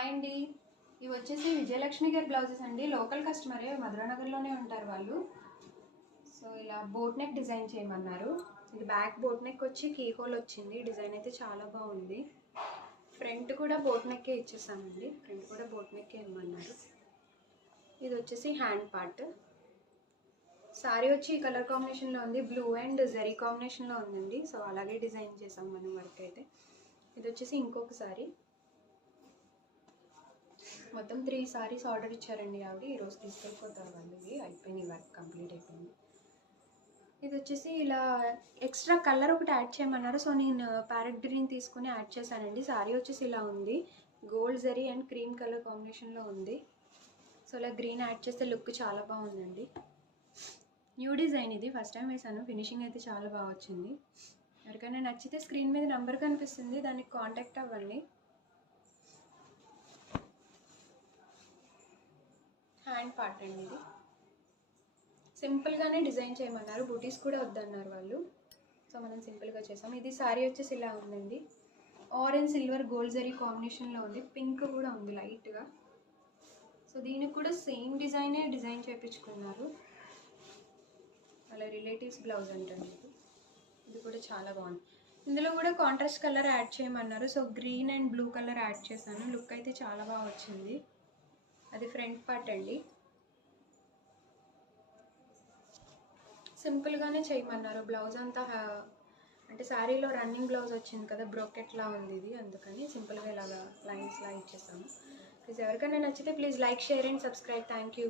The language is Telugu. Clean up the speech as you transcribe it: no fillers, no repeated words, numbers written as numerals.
హాయ్ అండి. ఇవి వచ్చేసి విజయలక్ష్మి గారి బ్లౌజెస్ అండి. లోకల్ కస్టమరే, మధురానగర్లోనే ఉంటారు వాళ్ళు. సో ఇలా బోట్ నెక్ డిజైన్ చేయమన్నారు. ఇది బ్యాక్ బోట్ నెక్ వచ్చి కీ హోల్ వచ్చింది. డిజైన్ అయితే చాలా బాగుంది. ఫ్రంట్ కూడా బోట్ నెక్కే ఇచ్చేసామండి. ఫ్రంట్ కూడా బోట్ నెక్కే ఇవ్వమన్నారు. ఇది వచ్చేసి హ్యాండ్ పార్ట్. సారీ వచ్చి ఈ కలర్ కాంబినేషన్లో ఉంది. బ్లూ అండ్ జరీ కాంబినేషన్లో ఉందండి. సో అలాగే డిజైన్ చేసాం మనం వర్క్ అయితే. ఇది వచ్చేసి ఇంకొక సారీ. మొత్తం 3 సారీస్ ఆర్డర్ ఇచ్చారండి ఆవిడ. ఈరోజు తీసుకెళ్ళిపోతారు వాళ్ళు. ఇవి అయిపోయింది, వర్క్ కంప్లీట్ అయిపోయింది. ఇది వచ్చేసి ఇలా ఎక్స్ట్రా కలర్ ఒకటి యాడ్ చేయమన్నారు. సో నేను ప్యారెట్ గ్రీన్ తీసుకుని యాడ్ చేశానండి. సారీ వచ్చేసి ఇలా ఉంది. Gold zari and cream colour కాంబినేషన్లో ఉంది. సో ఇలా గ్రీన్ యాడ్ చేస్తే లుక్ చాలా బాగుందండి. న్యూ డిజైన్ ఇది, ఫస్ట్ టైం వేసాను. ఫినిషింగ్ అయితే చాలా బాగా వచ్చింది. ఎవరికైనా నచ్చితే స్క్రీన్ మీద నెంబర్ కనిపిస్తుంది, దానికి కాంటాక్ట్ అవ్వండి. హ్యాండ్ పార్ట్ అండి ఇది. సింపుల్గానే డిజైన్ చేయమన్నారు. బూటీస్ కూడా వద్దన్నారు వాళ్ళు. సో మనం సింపుల్గా చేసాం. ఇది సారీ వచ్చేసి ఇలా ఉందండి. ఆరెంజ్ సిల్వర్ గోల్డ్ జరీ కాంబినేషన్లో ఉంది. పింక్ కూడా ఉంది లైట్గా. సో దీనికి కూడా సేమ్ డిజైన్ చేయించుకున్నారు. వాళ్ళ రిలేటివ్స్ బ్లౌజ్ అంటండి ఇది. ఇది కూడా చాలా బాగుంది. ఇందులో కూడా కాంట్రాస్ట్ కలర్ యాడ్ చేయమన్నారు. So green and blue colour add చేశాను. లుక్ అయితే చాలా బాగా వచ్చింది. అది ఫ్రంట్ పార్ట్ అండి. సింపుల్గానే చేయమన్నారు. బ్లౌజ్ అంతా అంటే శారీలో రన్నింగ్ బ్లౌజ్ వచ్చింది కదా, బ్రోకెట్లా ఉంది ఇది. అందుకని సింపుల్గా ఇలాగా లైన్స్లా ఇచ్చేసాను. ప్లీజ్ ఎవరికైనా నచ్చితే please like, share and subscribe. Thank you.